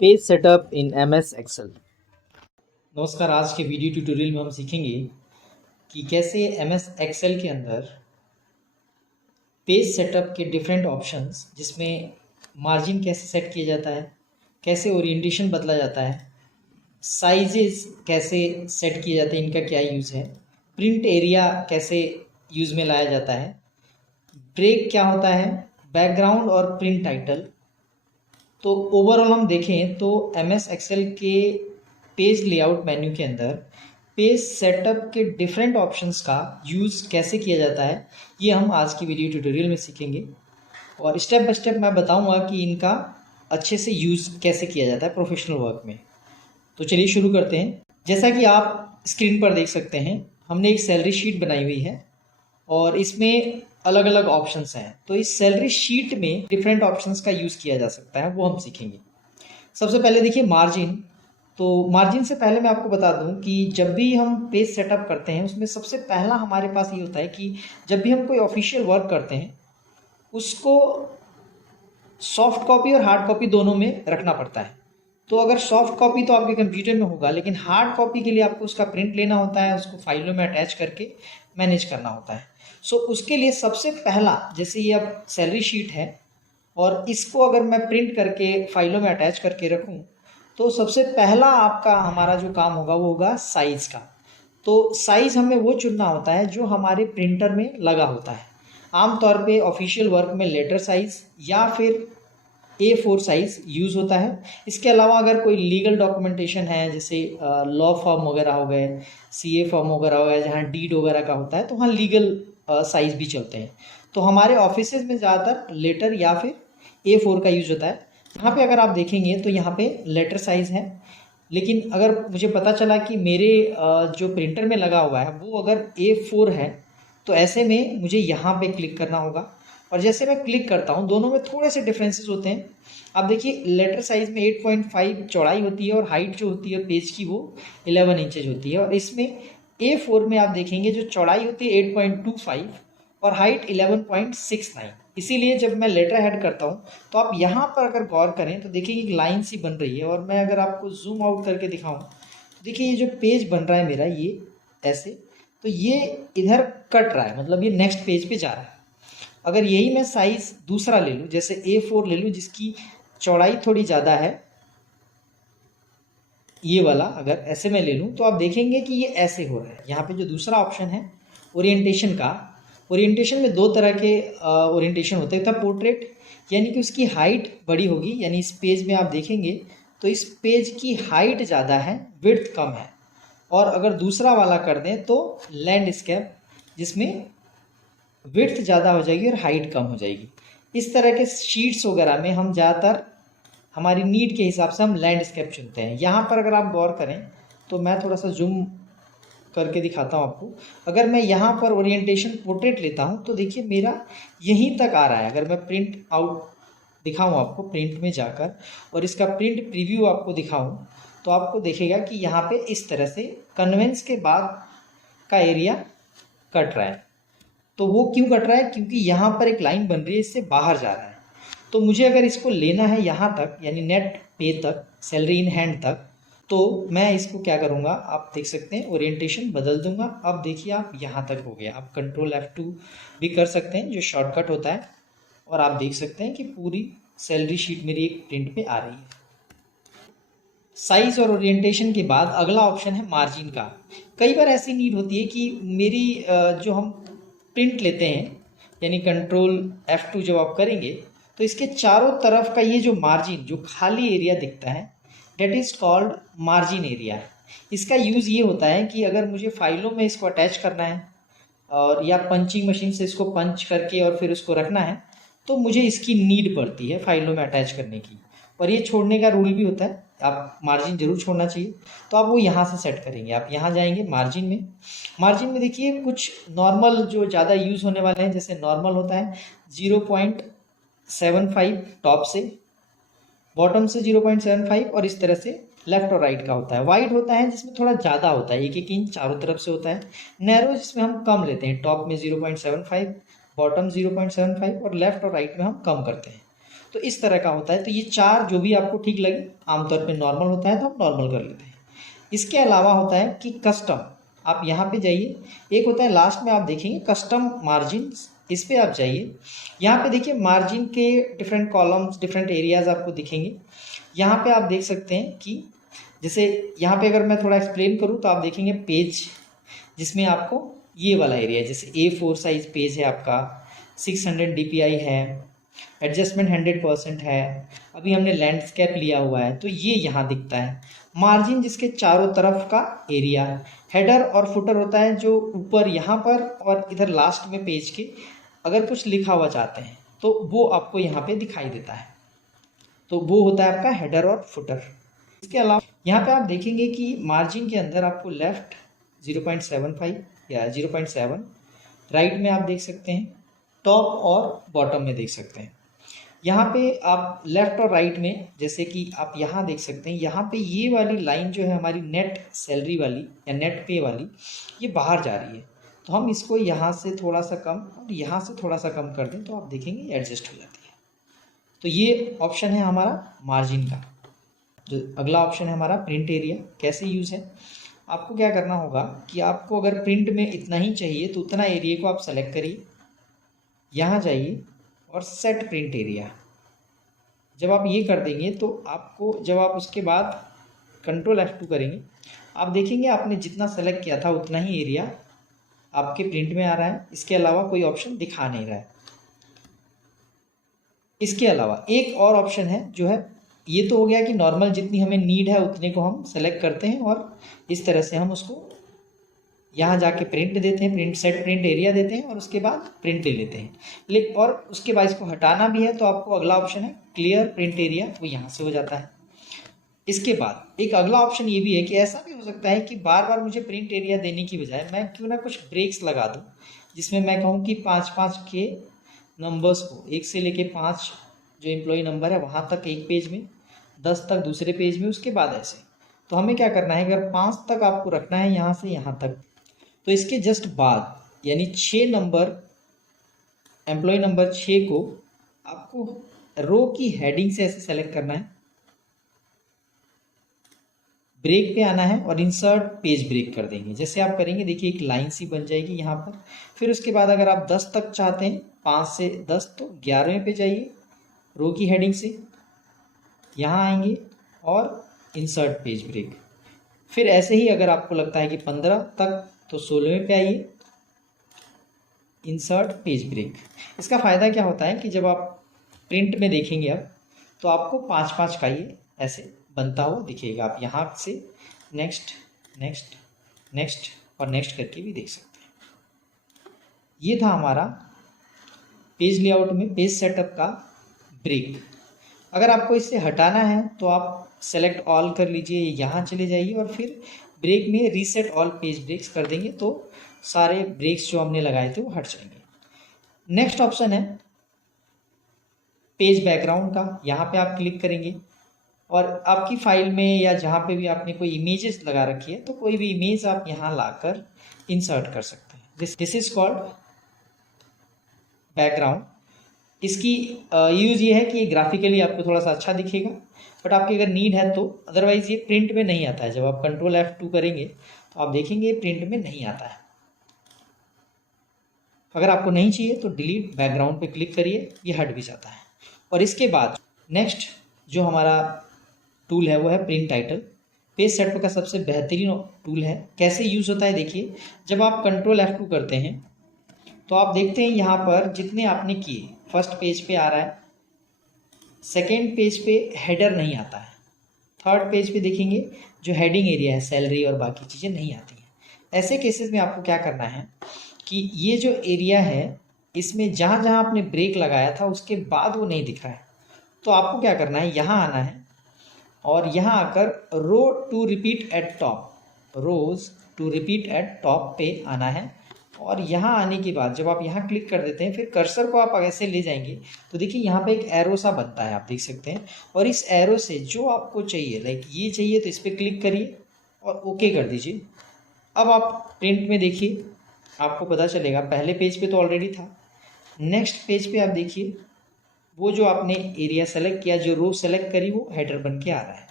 Page setup इन MS Excel. नमस्कार, आज के वीडियो ट्यूटोरियल में हम सीखेंगे कि कैसे MS एक्सेल के अंदर पेज सेटअप के डिफरेंट ऑप्शंस, जिसमें मार्जिन कैसे सेट किया जाता है, कैसे ओरिएंटेशन बदला जाता है, साइजेस कैसे सेट किए जाते हैं, इनका क्या यूज़ है, प्रिंट एरिया कैसे यूज़ में लाया जाता है, ब्रेक क्या होता है, बैकग्राउंड और प्रिंट टाइटल। तो ओवरऑल हम देखें तो MS एक्सेल के पेज लेआउट मेन्यू के अंदर पेज सेटअप के डिफरेंट ऑप्शंस का यूज़ कैसे किया जाता है, ये हम आज की वीडियो ट्यूटोरियल में सीखेंगे और स्टेप बाय स्टेप मैं बताऊंगा कि इनका अच्छे से यूज़ कैसे किया जाता है प्रोफेशनल वर्क में। तो चलिए शुरू करते हैं। जैसा कि आप स्क्रीन पर देख सकते हैं, हमने एक सैलरी शीट बनाई हुई है और इसमें अलग अलग ऑप्शंस हैं। तो इस सैलरी शीट में डिफरेंट ऑप्शंस का यूज़ किया जा सकता है, वो हम सीखेंगे। सबसे पहले देखिए मार्जिन। तो मार्जिन से पहले मैं आपको बता दूं कि जब भी हम पेज सेटअप करते हैं उसमें सबसे पहला हमारे पास ये होता है कि जब भी हम कोई ऑफिशियल वर्क करते हैं उसको सॉफ्ट कॉपी और हार्ड कॉपी दोनों में रखना पड़ता है। तो अगर सॉफ्ट कॉपी तो आपके कंप्यूटर में होगा, लेकिन हार्ड कॉपी के लिए आपको उसका प्रिंट लेना होता है, उसको फाइलों में अटैच करके मैनेज करना होता है। सो उसके लिए सबसे पहला, जैसे ये अब सैलरी शीट है और इसको अगर मैं प्रिंट करके फाइलों में अटैच करके रखूं, तो सबसे पहला आपका हमारा जो काम होगा वो होगा साइज़ का। तो साइज़ हमें वो चुनना होता है जो हमारे प्रिंटर में लगा होता है। आमतौर पे ऑफिशियल वर्क में लेटर साइज़ या फिर A4 साइज़ यूज़ होता है। इसके अलावा अगर कोई लीगल डॉक्यूमेंटेशन है, जैसे लॉ फॉर्म वगैरह हो गए, CA फॉर्म वगैरह हो गया, जहाँ डीड वगैरह का होता है, तो वहाँ लीगल साइज़ भी चलते हैं। तो हमारे ऑफिसेज में ज़्यादातर लेटर या फिर A4 का यूज़ होता है। यहाँ पे अगर आप देखेंगे तो यहाँ पे लेटर साइज़ है, लेकिन अगर मुझे पता चला कि मेरे जो प्रिंटर में लगा हुआ है वो अगर A4 है, तो ऐसे में मुझे यहाँ पे क्लिक करना होगा। और जैसे मैं क्लिक करता हूँ, दोनों में थोड़े से डिफरेंसेस होते हैं। आप देखिए लेटर साइज़ में 8.5 चौड़ाई होती है और हाइट जो होती है पेज की वो 11 इंचेज होती है। और इसमें A4 में आप देखेंगे जो चौड़ाई होती है 8.25 और हाइट 11.69। इसीलिए जब मैं लेटर हेड करता हूँ तो आप यहाँ पर अगर गौर करें तो देखिए एक लाइन सी बन रही है। और मैं अगर आपको जूम आउट करके दिखाऊँ तो देखिए ये जो पेज बन रहा है मेरा, ये ऐसे, तो ये इधर कट रहा है, मतलब ये नेक्स्ट पेज पे जा रहा है। अगर यही मैं साइज़ दूसरा ले लूँ, जैसे A4 ले लूँ जिसकी चौड़ाई थोड़ी ज़्यादा है, ये वाला अगर ऐसे मैं ले लूँ तो आप देखेंगे कि ये ऐसे हो रहा है। यहाँ पे जो दूसरा ऑप्शन है ओरिएंटेशन का, ओरिएंटेशन में दो तरह के ओरिएंटेशन होते हैं। था पोर्ट्रेट, यानी कि उसकी हाइट बड़ी होगी, यानी इस पेज में आप देखेंगे तो इस पेज की हाइट ज़्यादा है, विड्थ कम है। और अगर दूसरा वाला कर दें तो लैंडस्केप, जिसमें विड्थ ज़्यादा हो जाएगी और हाइट कम हो जाएगी। इस तरह के शीट्स वगैरह में हम ज़्यादातर हमारी नीड के हिसाब से हम लैंडस्केप चुनते हैं। यहाँ पर अगर आप गौर करें तो मैं थोड़ा सा जूम करके दिखाता हूँ आपको। अगर मैं यहाँ पर ओरिएंटेशन पोर्ट्रेट लेता हूँ तो देखिए मेरा यहीं तक आ रहा है। अगर मैं प्रिंट आउट दिखाऊँ आपको, प्रिंट में जाकर और इसका प्रिंट प्रीव्यू आपको दिखाऊँ, तो आपको देखेगा कि यहाँ पे इस तरह से कन्वेंस के बाद का एरिया कट रहा है। तो वो क्यों कट रहा है? क्योंकि यहाँ पर एक लाइन बन रही है, इससे बाहर जा रहा है। तो मुझे अगर इसको लेना है यहाँ तक, यानी नेट पे तक, सैलरी इन हैंड तक, तो मैं इसको क्या करूँगा, आप देख सकते हैं ओरिएंटेशन बदल दूंगा। अब देखिए आप यहाँ तक हो गया। आप कंट्रोल F2 भी कर सकते हैं जो शॉर्टकट होता है, और आप देख सकते हैं कि पूरी सैलरी शीट मेरी एक प्रिंट पे आ रही है। साइज़ और ओरिएंटेशन के बाद अगला ऑप्शन है मार्जिन का। कई बार ऐसी नीड होती है कि मेरी जो हम प्रिंट लेते हैं, यानी कंट्रोल F2 जब आप करेंगे तो इसके चारों तरफ का ये जो मार्जिन, जो खाली एरिया दिखता है, that is called margin area. इसका यूज़ ये होता है कि अगर मुझे फाइलों में इसको अटैच करना है और या पंचिंग मशीन से इसको पंच करके और फिर उसको रखना है, तो मुझे इसकी नीड पड़ती है फाइलों में अटैच करने की। और ये छोड़ने का रूल भी होता है, आप मार्जिन जरूर छोड़ना चाहिए। तो आप वो यहाँ से सेट करेंगे। आप यहाँ जाएंगे मार्जिन में। मार्जिन में देखिए कुछ नॉर्मल जो ज़्यादा यूज़ होने वाले हैं, जैसे नॉर्मल होता है 0.75 टॉप से, बॉटम से 0.75, और इस तरह से लेफ्ट और राइट का होता है। वाइड होता है जिसमें थोड़ा ज़्यादा होता है, 1-1 इंच चारों तरफ से होता है। नैरो जिसमें हम कम लेते हैं, टॉप में 0.75, बॉटम 0.75 और लेफ्ट और राइट में हम कम करते हैं। तो इस तरह का होता है। तो ये 4 जो भी आपको ठीक लगे, आमतौर पे नॉर्मल होता है तो हम नॉर्मल कर लेते हैं। इसके अलावा होता है कि कस्टम, आप यहाँ पे जाइए, एक होता है लास्ट में आप देखेंगे कस्टम मार्जिन, इस पे आप जाइए। यहाँ पे देखिए मार्जिन के डिफरेंट कॉलम्स, डिफरेंट एरियाज आपको दिखेंगे। यहाँ पे आप देख सकते हैं कि जैसे यहाँ पे अगर मैं थोड़ा एक्सप्लेन करूँ तो आप देखेंगे पेज, जिसमें आपको ये वाला एरिया, जैसे A4 साइज पेज है आपका, 600 DPI है, एडजस्टमेंट 100% है, अभी हमने लैंडस्केप लिया हुआ है तो ये यहाँ दिखता है। मार्जिन जिसके चारों तरफ का एरिया, हेडर और फुटर होता है जो ऊपर यहाँ पर और इधर लास्ट में पेज के अगर कुछ लिखा हुआ चाहते हैं तो वो आपको यहाँ पे दिखाई देता है, तो वो होता है आपका हेडर और फुटर। इसके अलावा यहाँ पे आप देखेंगे कि मार्जिन के अंदर आपको लेफ्ट 0.75 या 0.7, राइट में आप देख सकते हैं, टॉप और बॉटम में देख सकते हैं। यहाँ पे आप लेफ्ट और राइट में जैसे कि आप यहाँ देख सकते हैं, यहाँ पे ये वाली लाइन जो है हमारी नेट सैलरी वाली या नेट पे वाली, ये बाहर जा रही है, तो हम इसको यहाँ से थोड़ा सा कम और यहाँ से थोड़ा सा कम कर दें तो आप देखेंगे एडजस्ट हो जाती है। तो ये ऑप्शन है हमारा मार्जिन का। जो अगला ऑप्शन है हमारा प्रिंट एरिया, कैसे यूज़ है, आपको क्या करना होगा कि आपको अगर प्रिंट में इतना ही चाहिए तो उतना एरिया को आप सेलेक्ट करिए, यहाँ जाइए और सेट प्रिंट एरिया। जब आप ये कर देंगे तो आपको, जब आप उसके बाद कंट्रोल F2 करेंगे, आप देखेंगे आपने जितना सेलेक्ट किया था उतना ही एरिया आपके प्रिंट में आ रहा है, इसके अलावा कोई ऑप्शन दिखा नहीं रहा है। इसके अलावा एक और ऑप्शन है जो है, ये तो हो गया कि नॉर्मल जितनी हमें नीड है उतने को हम सेलेक्ट करते हैं और इस तरह से हम उसको यहाँ जाके प्रिंट देते हैं, प्रिंट सेट प्रिंट एरिया देते हैं और उसके बाद प्रिंट ले लेते हैं। और उसके बाद इसको हटाना भी है तो आपको अगला ऑप्शन है क्लियर प्रिंट एरिया, वो यहाँ से हो जाता है। इसके बाद एक अगला ऑप्शन ये भी है कि ऐसा भी हो सकता है कि बार बार मुझे प्रिंट एरिया देने की बजाय मैं क्यों ना कुछ ब्रेक्स लगा दूँ, जिसमें मैं कहूँ कि 5-5 के नंबर्स को, 1 से लेके 5 जो एम्प्लॉय नंबर है वहाँ तक एक पेज में, 10 तक दूसरे पेज में, उसके बाद ऐसे। तो हमें क्या करना है, अगर 5 तक आपको रखना है यहाँ से यहाँ तक, तो इसके जस्ट बाद यानी 6 नंबर, एम्प्लॉय नंबर 6 को आपको रो की हेडिंग से ऐसे सेलेक्ट करना है, ब्रेक पे आना है और इंसर्ट पेज ब्रेक कर देंगे। जैसे आप करेंगे देखिए एक लाइन सी बन जाएगी यहाँ पर। फिर उसके बाद अगर आप 10 तक चाहते हैं, 5 से 10, तो 11वें पे जाइए, रो की हेडिंग से यहाँ आएंगे और इंसर्ट पेज ब्रेक। फिर ऐसे ही अगर आपको लगता है कि 15 तक, तो 16वें पे आइए, इंसर्ट पेज ब्रेक। इसका फ़ायदा क्या होता है कि जब आप प्रिंट में देखेंगे अब, तो आपको 5-5 का ये ऐसे बनता हुआ दिखेगा। आप यहाँ से नेक्स्ट नेक्स्ट नेक्स्ट और नेक्स्ट करके भी देख सकते हैं। ये था हमारा पेज लेआउट में पेज सेटअप का ब्रेक। अगर आपको इसे हटाना है तो आप सेलेक्ट ऑल कर लीजिए, यहाँ चले जाइए और फिर ब्रेक में रीसेट ऑल पेज ब्रेक्स कर देंगे तो सारे ब्रेक्स जो हमने लगाए थे वो हट जाएंगे। नेक्स्ट ऑप्शन है पेज बैकग्राउंड का। यहाँ पे आप क्लिक करेंगे और आपकी फाइल में या जहाँ पे भी आपने कोई इमेजेस लगा रखी है तो कोई भी इमेज आप यहाँ लाकर इंसर्ट कर सकते हैं। This is called background. इसकी यूज़ ये है कि ग्राफिकली आपको थोड़ा सा अच्छा दिखेगा, बट आपकी अगर नीड है तो, अदरवाइज ये प्रिंट में नहीं आता है। जब आप कंट्रोल F2 करेंगे तो आप देखेंगे प्रिंट में नहीं आता है। अगर आपको नहीं चाहिए तो डिलीट बैकग्राउंड पे क्लिक करिए, ये हट भी जाता है। और इसके बाद नेक्स्ट जो हमारा टूल है वो है प्रिंट टाइटल। पेज सेटअप का सबसे बेहतरीन टूल है। कैसे यूज़ होता है देखिए, जब आप कंट्रोल F2 करते हैं तो आप देखते हैं यहाँ पर जितने आपने किए, फर्स्ट पेज पे आ रहा है, सेकेंड पेज पे हेडर नहीं आता है, थर्ड पेज पे देखेंगे जो हेडिंग एरिया है, सैलरी और बाकी चीज़ें नहीं आती हैं। ऐसे केसेस में आपको क्या करना है कि ये जो एरिया है इसमें जहाँ जहाँ आपने ब्रेक लगाया था उसके बाद वो नहीं दिख रहा है, तो आपको क्या करना है, यहाँ आना है और यहाँ आकर row to repeat at top, rows to repeat at top पे आना है। और यहाँ आने के बाद जब आप यहाँ क्लिक कर देते हैं, फिर कर्सर को आप ऐसे ले जाएंगे तो देखिए यहाँ पे एक एरो सा बनता है, आप देख सकते हैं। और इस एरो से जो आपको चाहिए, लाइक ये चाहिए तो इस पर क्लिक करिए और ओके कर दीजिए। अब आप प्रिंट में देखिए, आपको पता चलेगा पहले पेज पे तो ऑलरेडी था, नेक्स्ट पेज पे आप देखिए वो जो आपने एरिया सेलेक्ट किया, जो रो सेलेक्ट करी, वो हेडर बन के आ रहा है।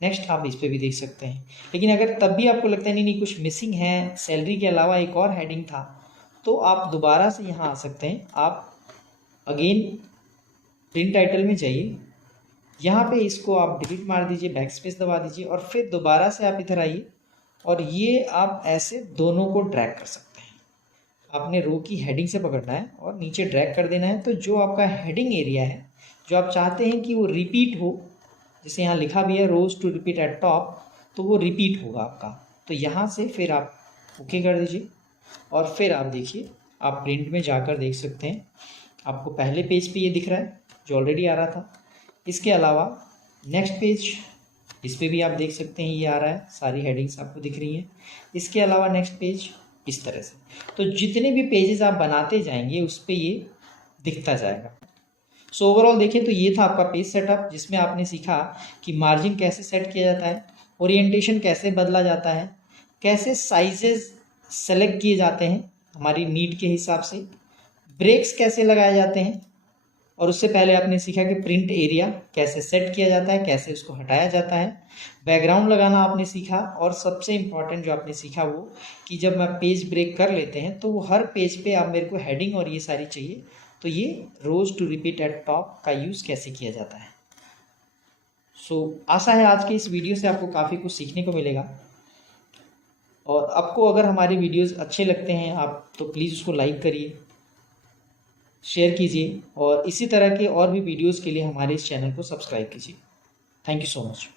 नेक्स्ट आप इस पे भी देख सकते हैं। लेकिन अगर तब भी आपको लगता है नहीं कुछ मिसिंग है, सैलरी के अलावा एक और हेडिंग था, तो आप दोबारा से यहाँ आ सकते हैं। आप अगेन प्रिंट टाइटल में जाइए, यहाँ पे इसको आप डिलीट मार दीजिए, बैक स्पेस दबा दीजिए और फिर दोबारा से आप इधर आइए और ये आप ऐसे दोनों को ड्रैग कर सकते हैं। आपने रो की हेडिंग से पकड़ना है और नीचे ड्रैग कर देना है। तो जो आपका हेडिंग एरिया है, जो आप चाहते हैं कि वो रिपीट हो, जैसे यहाँ लिखा भी है रोज टू रिपीट एट टॉप, तो वो रिपीट होगा आपका। तो यहाँ से फिर आप ओके कर दीजिए और फिर आप देखिए, आप प्रिंट में जाकर देख सकते हैं, आपको पहले पेज पे ये दिख रहा है जो ऑलरेडी आ रहा था। इसके अलावा नेक्स्ट पेज, इस पे भी आप देख सकते हैं ये आ रहा है, सारी हेडिंग्स आपको दिख रही हैं। इसके अलावा नेक्स्ट पेज इस तरह से। तो जितने भी पेजेस आप बनाते जाएंगे उस पे ये दिखता जाएगा। सो ओवरऑल देखें तो ये था आपका पेज सेटअप, जिसमें आपने सीखा कि मार्जिन कैसे सेट किया जाता है, ओरिएंटेशन कैसे बदला जाता है, कैसे साइजेस सेलेक्ट किए जाते हैं हमारी नीड के हिसाब से, ब्रेक्स कैसे लगाए जाते हैं, और उससे पहले आपने सीखा कि प्रिंट एरिया कैसे सेट किया जाता है, कैसे उसको हटाया जाता है, बैकग्राउंड लगाना आपने सीखा, और सबसे इम्पॉर्टेंट जो आपने सीखा वो कि जब मैं पेज ब्रेक कर लेते हैं तो वो हर पेज पे आप मेरे को हेडिंग और ये सारी चाहिए, तो ये रोज टू रिपीट एट टॉप का यूज़ कैसे किया जाता है। आशा है आज के इस वीडियो से आपको काफ़ी कुछ सीखने को मिलेगा। और आपको अगर हमारे वीडियोस अच्छे लगते हैं आप तो प्लीज़ उसको लाइक करिए, शेयर कीजिए और इसी तरह के और भी वीडियोस के लिए हमारे इस चैनल को सब्सक्राइब कीजिए। Thank you so much.